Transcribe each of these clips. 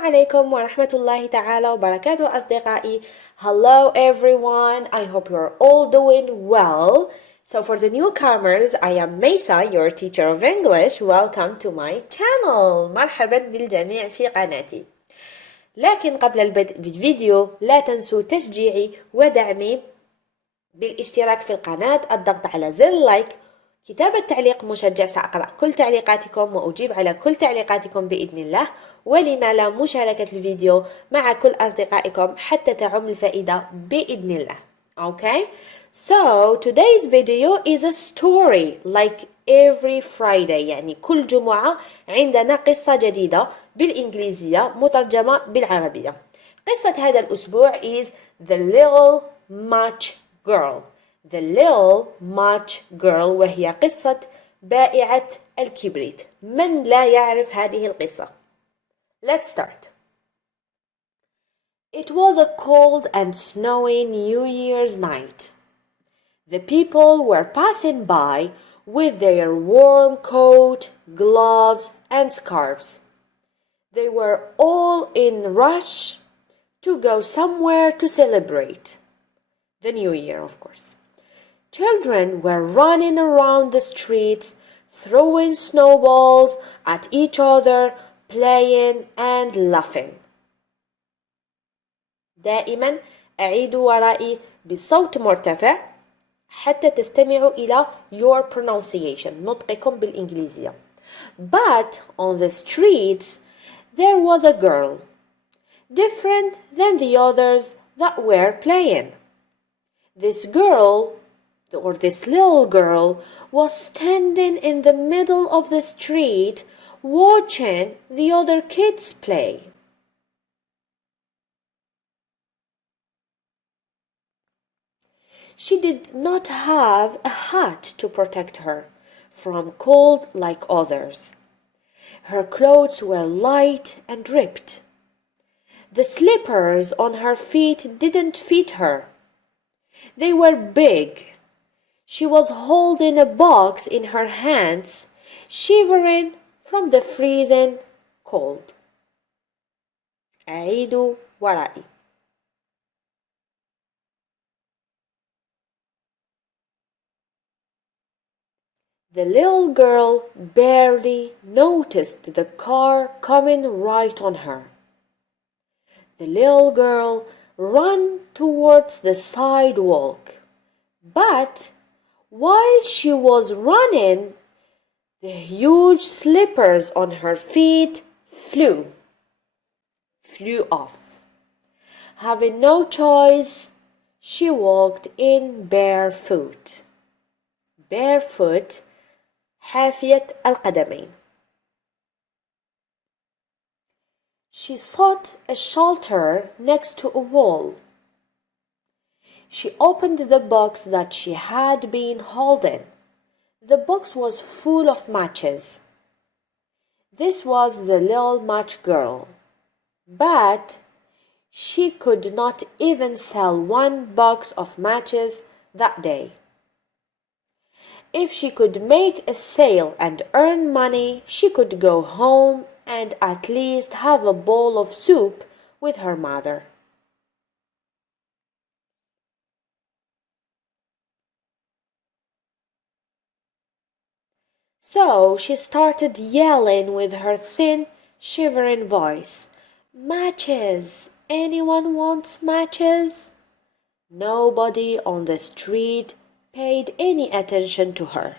عليكم ورحمة الله تعالى وبركاته أصدقائي. Hello everyone, I hope you're all doing well. So for the newcomers, I am Mesa, your teacher of English. Welcome to my channel. مرحبا بالجميع في قناتي. لكن قبل البدء بالفيديو لا تنسوا تشجيعي ودعمي بالاشتراك في القناة، الضغط على زر لايك، كتابة تعليق مشجع. سأقرأ كل تعليقاتكم وأجيب على كل تعليقاتكم بإذن الله، ولما لا مشاركة الفيديو مع كل أصدقائكم حتى تعم الفائدة بإذن الله. Okay? So today's video is a story like every Friday، يعني كل جمعة عندنا قصة جديدة بالإنجليزية مترجمة بالعربية. قصة هذا الأسبوع is The Little Match Girl. The Little Match Girl، وهي قصة بائعة الكبريت. من لا يعرف هذه القصة؟ Let's start. It was a cold and snowy New Year's night. The people were passing by with their warm coat, gloves, and scarves. They were all in rush to go somewhere to celebrate the New Year, of course. Children were running around the streets, throwing snowballs at each other, playing and laughing. دائما أعيدوا ورائي بصوت مرتفع حتى تستمعوا إلى your pronunciation، نطقكم بالإنجليزية. But on the streets there was a girl, different than the others that were playing. This girl, or this little girl, was standing in the middle of the street watching the other kids play. She did not have a hat to protect her from cold like others. Her clothes were light and ripped. The slippers on her feet didn't fit her. They were big. She was holding a box in her hands, shivering from the freezing cold. أعيدوا ورائي. The little girl barely noticed the car coming right on her. The little girl ran towards the sidewalk, but while she was running, the huge slippers on her feet flew off. Having no choice, she walked in barefoot. Barefoot، حافية القدمين. She sought a shelter next to a wall. She opened the box that she had been holding. The box was full of matches. This was the little match girl, but she could not even sell one box of matches that day. If she could make a sale and earn money, she could go home and at least have a bowl of soup with her mother. So she started yelling with her thin, shivering voice, "Matches! Anyone wants matches?" Nobody on the street paid any attention to her.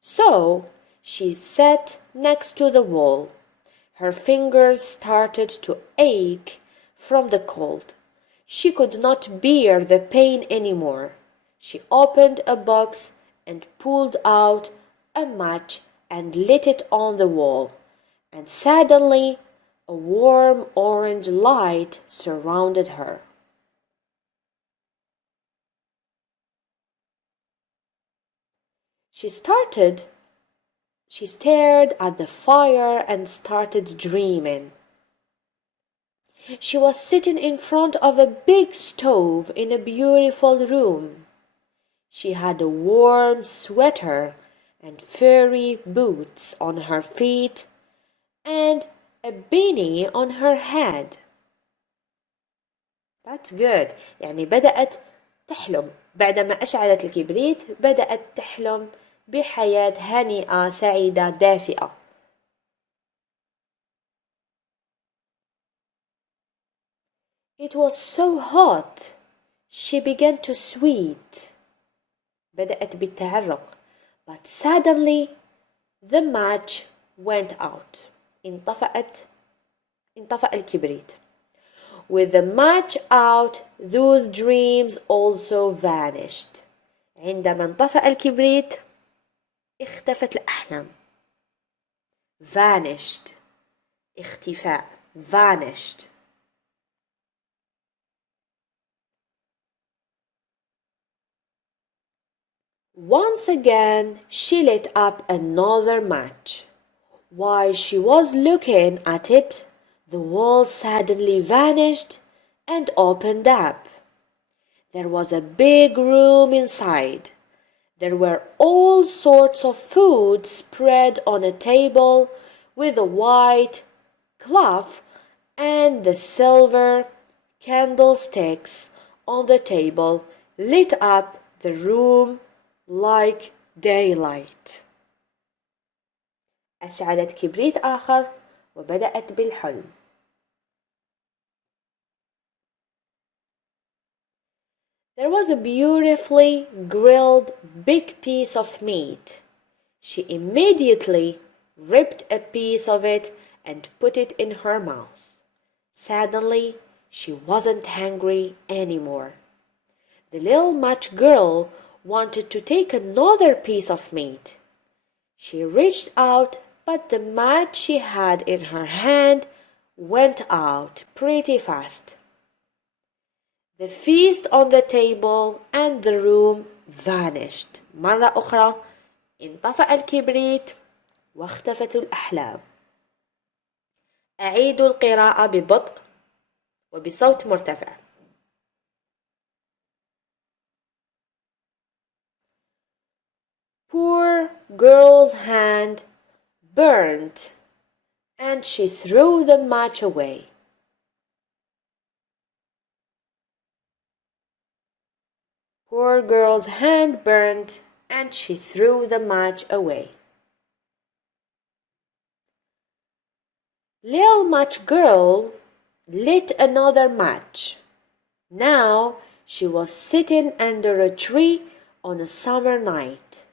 So she sat next to the wall. Her fingers started to ache from the cold. She could not bear the pain anymore. She opened a box and pulled out a match and lit it on the wall, and suddenly a warm orange light surrounded her. She stared at the fire and started dreaming. She was sitting in front of a big stove in a beautiful room. She had a warm sweater and furry boots on her feet, and a beanie on her head. That's good. يعني بدأت تحلم بعدما أشعلت الكبريت، بدأت تحلم بحياة هنيئة سعيدة دافئة. It was so hot. She began to sweat. بدأت بالتعرق. But suddenly the match went out. انطفأ الكبريت. With the match out, those dreams also vanished. عندما انطفأ الكبريت اختفت الأحلام. Vanished. اختفاء. Vanished. Once again, she lit up another match. While she was looking at it, the wall suddenly vanished and opened up. There was a big room inside. There were all sorts of food spread on a table with a white cloth, and the silver candlesticks on the table lit up the room like daylight. أشعلت كبريت آخر وبدأت بالحلم. There was a beautifully grilled big piece of meat. She immediately ripped a piece of it and put it in her mouth. Suddenly, she wasn't hungry anymore. The little match girl wanted to take another piece of meat. She reached out, but the match she had in her hand went out pretty fast. The feast on the table and the room vanished. مرة أخرى انطفأ الكبريت واختفت الأحلام. أعيد القراءة ببطء وبصوت مرتفع. Poor girl's hand burnt and she threw the match away. Poor girl's hand burnt and she threw the match away. Little match girl lit another match. Now she was sitting under a tree on a summer night,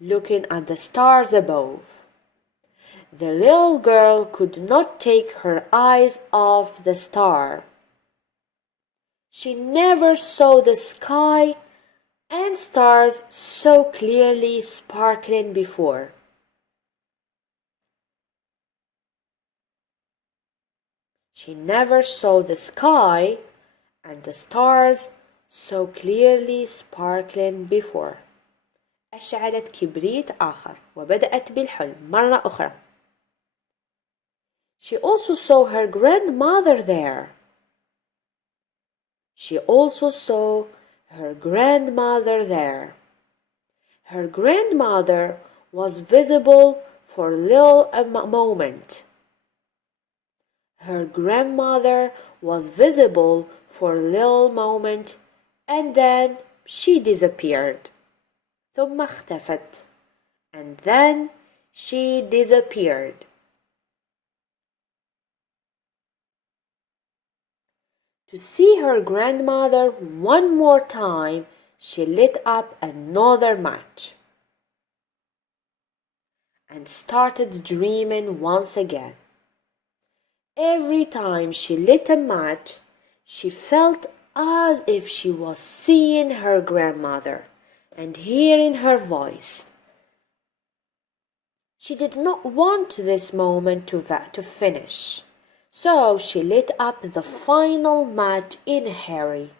looking at the stars above. The little girl could not take her eyes off the star. She never saw the sky and stars so clearly sparkling before. She never saw the sky and the stars so clearly sparkling before. أشعلت كبريت آخر وبدأت بالحلم مرة أخرى. She also saw her grandmother there. She also saw her grandmother there. Her grandmother was visible for a little moment. Her grandmother was visible for a little moment and then she disappeared. ثم اختفت. And then she disappeared. To see her grandmother one more time, she lit up another match and started dreaming once again. Every time she lit a match, she felt as if she was seeing her grandmother and hearing her voice. She did not want this moment to finish, so she lit up the final match in a hurry.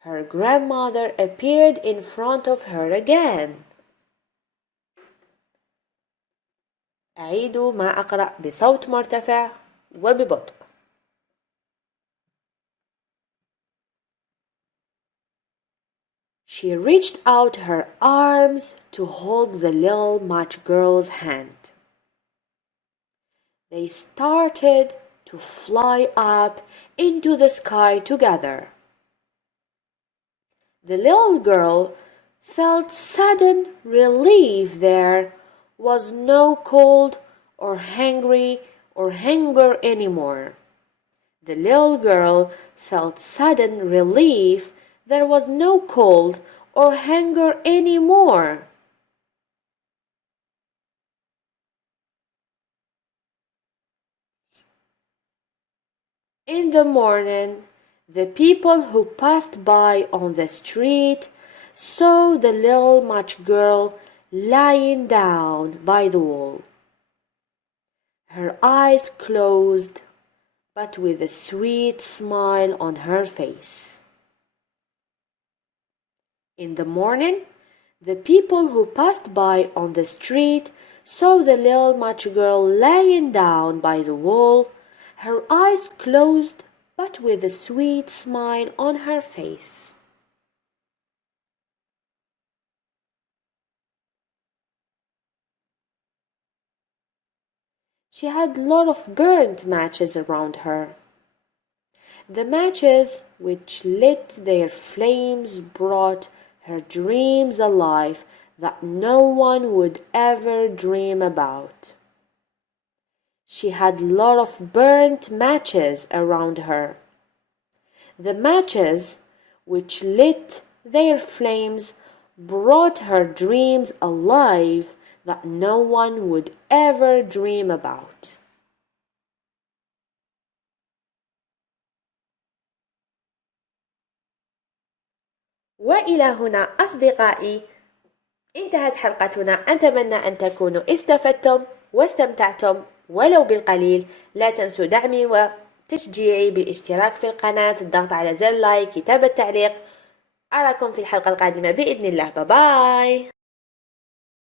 Her grandmother appeared in front of her again. أعيد ما أقرأ بصوت مرتفع وببطء. She reached out her arms to hold the little match girl's hand. They started to fly up into the sky together. The little girl felt sudden relief. There was no cold or hunger anymore. The little girl felt sudden relief. There was no cold or hunger anymore. In the morning, the people who passed by on the street saw the little Match girl lying down by the wall. Her eyes closed, but with a sweet smile on her face. In the morning, the people who passed by on the street saw the little Match girl lying down by the wall, her eyes closed, but with a sweet smile on her face. She had a lot of burnt matches around her. The matches which lit their flames brought her dreams alive that no one would ever dream about. She had a lot of burnt matches around her. The matches which lit their flames brought her dreams alive that no one would ever dream about. وإلى هنا أصدقائي انتهت حلقتنا. أتمنى أن تكونوا استفدتم واستمتعتم ولو بالقليل. لا تنسوا دعمي وتشجيعي بالاشتراك في القناة، الضغط على زر لايك، كتابة تعليق. أراكم في الحلقة القادمة بإذن الله. باي باي.